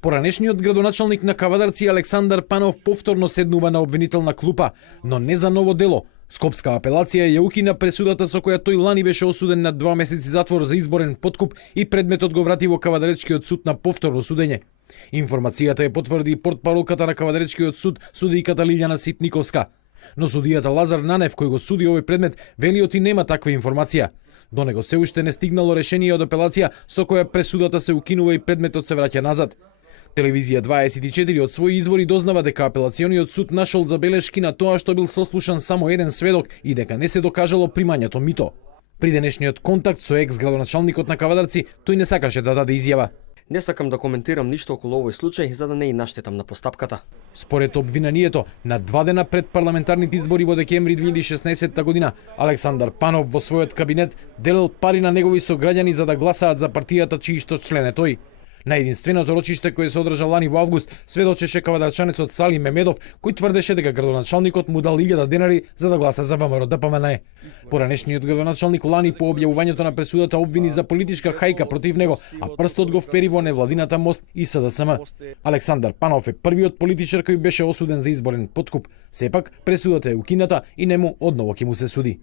Поранешниот градоначалник на Кавадарци Александар Панов повторно седнува на обвинителна клупа, но не за ново дело. Скопска апелација ја укина пресудата со која тој лани беше осуден на 2 месеци затвор за изборен подкуп и предметот го врати во Кавадаречкиот суд на повторно судење. Информацијата ја потврди портпаролката на Кавадаречкиот суд, судијката Лилјана Ситниковска. Но судијата Лазар Нанев, кој го суди овој предмет, вели оти нема таква информација. До него се уште не стигнало решение од апелација со која пресудата се укинува и предметот се враќа назад. Телевизија 24 од своји извори дознава дека апелациониот суд нашол забелешки на тоа што бил сослушан само еден сведок и дека не се докажало примањето мито. При денешниот контакт со екс-градоначалникот на Кавадарци, тој не сакаше да даде изјава. Не сакам да коментирам ништо околу овој случај за да не и наштетам на постапката. Според обвинението, на 2 дена пред парламентарните избори во декември 2016 година, Александар Панов во својот кабинет делел пари на негови сограѓани за да гласаат за партијата чиишто член е тој. На единственото рочиште кое се одржа лани во август, сведочеше кавадарчанецот Сали Мемедов, кој тврдеше дека градоначалникот му дал 1000 денари за да гласа за ВМРО ДПМН. Поранешниот градоначалник лани по објавувањето на пресудата обвини за политичка хајка против него, а прстот го впери во невладината Мост и СДСМ. Александар Панов е првиот политичар кој беше осуден за изборен подкуп. Сепак, пресудата е укината и нему одново ќе му се суди.